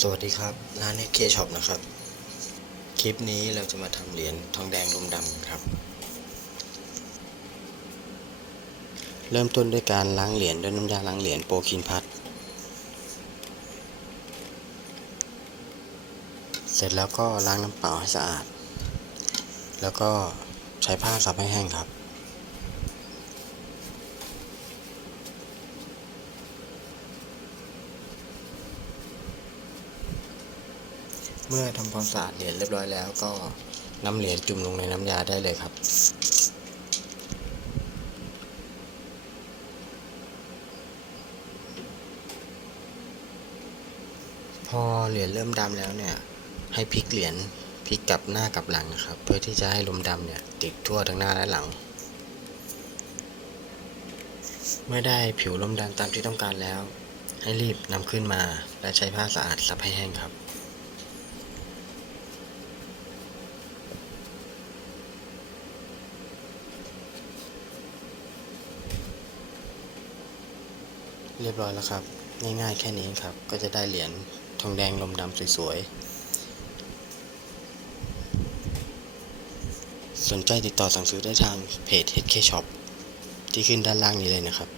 สวัสดีครับ ร้านเอเคช็อปนะครับ คลิปนี้เราจะมาทำเหรียญทองแดงลมดำครับ เริ่มต้นด้วยการล้างเหรียญด้วยน้ำยาล้างเหรียญโปรคินพัทเสร็จแล้วก็ล้างน้ำเปล่าให้สะอาด แล้วก็ใช้ผ้าซับให้แห้งครับ เมื่อทำความสะอาดเหรียญเรียบร้อยแล้วก็นำเหรียญจุ่มลงในน้ำยาได้เลยครับ พอเหรียญเริ่มดำแล้วเนี่ย ให้พลิกเหรียญพลิกกลับหน้ากลับหลังนะครับ เพื่อที่จะให้ลมดำเนี่ยติดทั่วทั้งหน้าและหลัง เมื่อได้ผิวลมดำตามที่ต้องการแล้ว ให้รีบนำขึ้นมาและใช้ผ้าสะอาดซับให้แห้งครับ เรียบร้อยแล้วครับ ง่ายๆแค่นี้ครับ ก็จะได้เหรียญทองแดงลมดำสวยๆ สนใจติดต่อสั่งซื้อได้ทางเพจ HK Shop ที่ขึ้นด้านล่างนี้เลยนะครับ